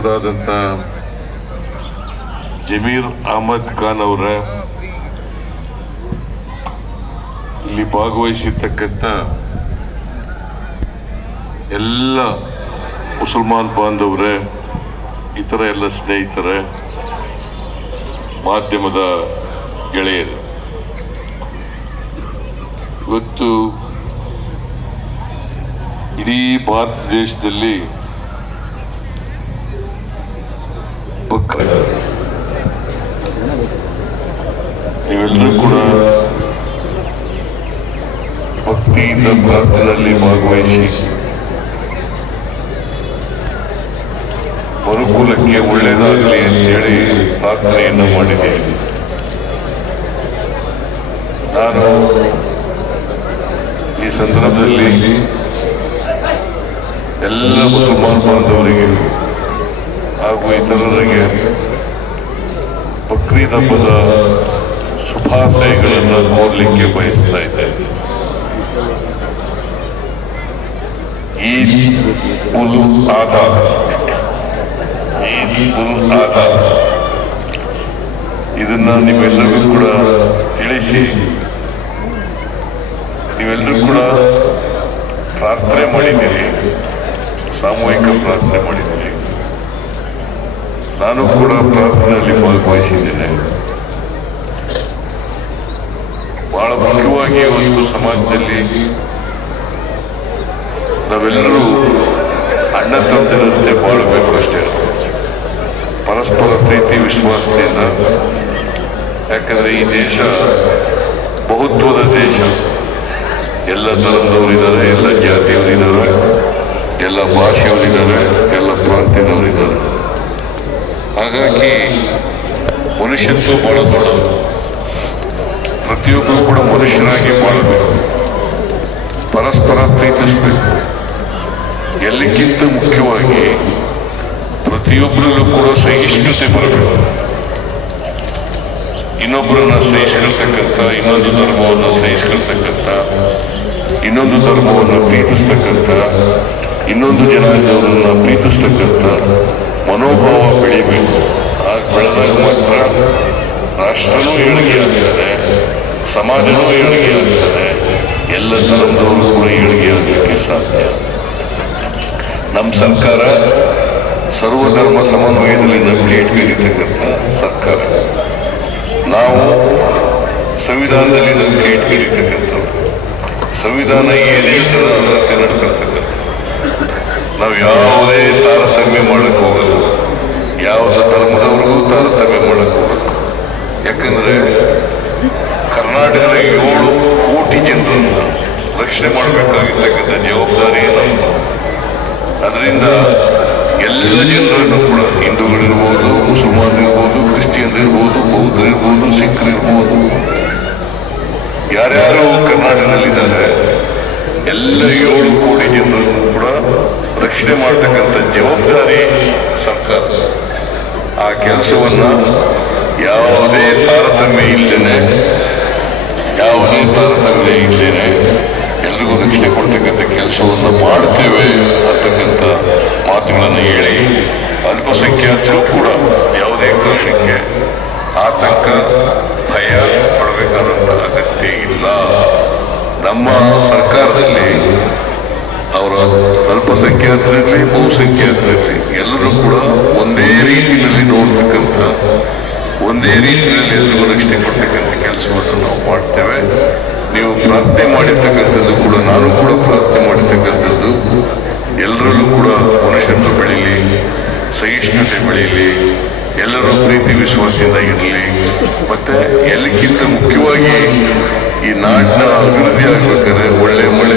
ಸಚಿವರಾದಂಥ ಜಮೀರ್ ಅಹಮದ್ ಖಾನ್ ಅವರ, ಇಲ್ಲಿ ಭಾಗವಹಿಸಿರ್ತಕ್ಕಂಥ ಎಲ್ಲ ಮುಸಲ್ಮಾನ್ ಬಾಂಧವರೇ ಇತರ ಎಲ್ಲ ಸ್ನೇಹಿತರೆ, ಮಾಧ್ಯಮದ ಗೆಳೆಯರು. ಇವತ್ತು ಇಡೀ ಭಾರತ ದೇಶದಲ್ಲಿ ಬಕ್ರ ನೀವೆಲ್ಲರೂ ಕೂಡ ಭಕ್ತಿಯಿಂದ ಪ್ರಾರ್ಥನೆಯಲ್ಲಿ ಭಾಗವಹಿಸಿ ಮರುಕೂಲಕ್ಕೆ ಒಳ್ಳೆಯದಾಗಲಿ ಅಂತೇಳಿ ಪ್ರಾರ್ಥನೆಯನ್ನು ಮಾಡಿದ್ದೇನೆ ನಾನು ಈ ಸಂದರ್ಭದಲ್ಲಿ ಎಲ್ಲ ಮುಸಲ್ಮಾನ್ ಬಾಂಧವರಿಗೆ ಹಾಗೂ ಇತರರಿಗೆ ಬಕ್ರೀದ್ ಹಬ್ಬದ ಶುಭಾಶಯಗಳನ್ನು ಕೋರ್ಲಿಕ್ಕೆ ಬಯಸ್ತಾ ಇದ್ದೇನೆ. ಈದ್ ಉಲ್ ಆದಾ ಈದ್ ಉಲ್ ಆದಾ ಇದನ್ನ ನಿಮ್ಮೆಲ್ಲರಿಗೂ ಕೂಡ ತಿಳಿಸಿ. ನೀವೆಲ್ಲರೂ ಕೂಡ ಪ್ರಾರ್ಥನೆ ಮಾಡಿದ್ದೀರಿ ಸಾಮೂಹಿಕ ಪ್ರಾರ್ಥನೆ ಮಾಡಿದ್ದೀರಿ ನಾನು ಕೂಡ ಪ್ರಾರ್ಥನೆಯಲ್ಲಿ ಭಾಗವಹಿಸಿದ್ದೇನೆ. ಬಹಳ ಮುಖ್ಯವಾಗಿ ಒಂದು ಸಮಾಜದಲ್ಲಿ ನಾವೆಲ್ಲರೂ ಅಣ್ಣ ತಮ್ಮದಿರಂತೆ ಬಾಳಬೇಕು ಅಷ್ಟೇ. ಪರಸ್ಪರ ಪ್ರೀತಿ, ವಿಶ್ವಾಸದಿಂದ. ಯಾಕಂದ್ರೆ ಈ ದೇಶ ಬಹುತ್ವದ ದೇಶ. ಎಲ್ಲ ಧರ್ಮದವರಿದ್ದಾರೆ, ಎಲ್ಲ ಜಾತಿಯವರಿದ್ದಾರೆ, ಎಲ್ಲ ಭಾಷೆಯವರಿದ್ದಾರೆ. ಹಾಗಾಗಿ ಮನುಷ್ಯತ್ವ ಬಹಳ ದೊಡ್ಡದು. ಪ್ರತಿಯೊಬ್ಬರು ಕೂಡ ಮನುಷ್ಯನಾಗಿ ಬಾಳಬೇಕು. ಪರಸ್ಪರ ಪ್ರೀತಿಸಬೇಕು. ಎಲ್ಲಕ್ಕಿಂತ ಮುಖ್ಯವಾಗಿ ಪ್ರತಿಯೊಬ್ಬರಲ್ಲೂ ಕೂಡ ಸಹಿಷ್ಣುತೆ ಬರಬೇಕು. ಇನ್ನೊಬ್ಬರನ್ನ ಸಹಿಸ್ಕೊಳ್ತಕ್ಕಂಥ ಇನ್ನೊಂದು ಧರ್ಮವನ್ನು ಸಹಿಸ್ಕೊಳ್ತಕ್ಕಂಥ ಇನ್ನೊಂದು ಧರ್ಮವನ್ನು ಪ್ರೀತಿಸ್ತಕ್ಕಂಥ, ಇನ್ನೊಂದು ಜನಾಂಗದವರನ್ನ ಪ್ರೀತಿಸ್ತಕ್ಕಂಥ ಮನೋಭಾವ ಬೆಳಿಬೇಕು ಆಗ ಬೆಳೆದಾಗ ಮಾತ್ರ ರಾಷ್ಟ್ರನೂ ಏಳಿಗೆ ಆಗ್ತದೆ, ಸಮಾಜನೂ ಏಳಿಗೆ ಆಗ್ತದೆ ಎಲ್ಲ ಧರ್ಮದವರು ಕೂಡ ಏಳಿಗೆ ಆಗಲಿಕ್ಕೆ ಸಾಧ್ಯ. ನಮ್ಮ ಸರ್ಕಾರ ಸರ್ವಧರ್ಮ ಸಮನ್ವಯದಲ್ಲಿ ನಂಬಿಕೆ ಇಟ್ಕೊಂಡಿರ್ತಕ್ಕಂಥ ಸರ್ಕಾರ. ನಾವು ಸಂವಿಧಾನದಲ್ಲಿ ನಂಬಿಕೆ ಇಟ್ಕೊಂಡಿರ್ತಕ್ಕಂಥವ್ರು ಸಂವಿಧಾನ ಏನೇ ಅದರಂತೆ ನಡ್ಕೊಳ್ತಕ್ಕಂಥ ನಾವು ಯಾವುದೇ ತಾರತಮ್ಯ ಮಾಡಕ್ಕೆ ಹೋಗಲ್ಲ. ಯಾವುದೇ ಧರ್ಮದವ್ರಿಗೂ ತಾರತಮ್ಯ ಮಾಡಬಹುದು. ಯಾಕಂದ್ರೆ ಕರ್ನಾಟಕದ ಏಳು ಕೋಟಿ ಜನರನ್ನು ರಕ್ಷಣೆ ಮಾಡಬೇಕಾಗಿರ್ತಕ್ಕಂಥ ಜವಾಬ್ದಾರಿ ನಮ್ಮ ಅದರಿಂದ ಎಲ್ಲ ಜನರನ್ನು ಕೂಡ ಹಿಂದೂಗಳಿರ್ಬೋದು ಮುಸಲ್ಮಾನರಿರ್ಬೋದು ಇರ್ಬೋದು ಕ್ರಿಶ್ಚಿಯನ್ ಇರ್ಬೋದು ಬೌದ್ಧರಿರ್ಬೋದು ಸಿಖ್ರಿರ್ಬೋದು ಯಾರ್ಯಾರು ಕರ್ನಾಟಕದಲ್ಲಿದ್ದಾರೆ, ಎಲ್ಲ ಏಳು ಕೋಟಿ ಜನರನ್ನು ಕೂಡ ರಕ್ಷಣೆ ಮಾಡತಕ್ಕಂಥ ಜವಾಬ್ದಾರಿ ಸರ್ಕಾರ ಆ ಕೆಲಸವನ್ನು ಯಾವುದೇ ತಾರತಮ್ಯ ಇಲ್ಲದೇನೆ ಯಾವುದೇ ತಾರತಮ್ಯ ಇಲ್ಲೇನೆ ಎಲ್ರಿಗೂ ರಕ್ಷಣೆ ಕೊಡ್ತಕ್ಕಂಥ ಕೆಲಸವನ್ನು ಮಾಡ್ತೇವೆ ಅಂತಕ್ಕಂಥ ಮಾತುಗಳನ್ನು ಹೇಳಿ ಅಲ್ಪಸಂಖ್ಯಾತರು ಕೂಡ ಯಾವುದೇ ಕಾರಣಕ್ಕೆ ಆತಂಕ, ಭಯ ಪಡಬೇಕಾದಂಥ ಅಗತ್ಯ ಇಲ್ಲ. ನಮ್ಮ ಸರ್ಕಾರದಲ್ಲಿ ಅವರ ಅಲ್ಪಸಂಖ್ಯಾತರಿರಲಿ ಬಹುಸಂಖ್ಯಾತರಿರಲಿ ಎಲ್ಲರೂ ಕೂಡ ರೀತಿಯಲ್ಲಿ ನೋಡ್ತಕ್ಕಂಥ ಒಂದೇ ರೀತಿಯಲ್ಲಿ ಎಲ್ಲರಿಗೂ ರಕ್ಷಣೆ ಕೊಡ್ತಕ್ಕಂಥ ಕೆಲಸವನ್ನು ನಾವು ಮಾಡ್ತೇವೆ. ನೀವು ಪ್ರಾರ್ಥನೆ ಮಾಡಿರ್ತಕ್ಕಂಥದ್ದು ಕೂಡ, ನಾನು ಕೂಡ ಪ್ರಾರ್ಥನೆ ಮಾಡಿರ್ತಕ್ಕಂಥದ್ದು. ಎಲ್ಲರಲ್ಲೂ ಕೂಡ ಮನುಷ್ಯತ್ವ ಬೆಳೀಲಿ, ಸಹಿಷ್ಣುತೆ ಬೆಳೀಲಿ, ಎಲ್ಲರೂ ಪ್ರೀತಿ, ವಿಶ್ವಾಸದಿಂದ ಇರಲಿ. ಮತ್ತೆ ಎಲ್ಲಕ್ಕಿಂತ ಮುಖ್ಯವಾಗಿ ಈ ನಾಡಿನ ಅಭಿವೃದ್ಧಿ ಆಗ್ಬೇಕಾದ್ರೆ ಒಳ್ಳೆ ಮಳೆ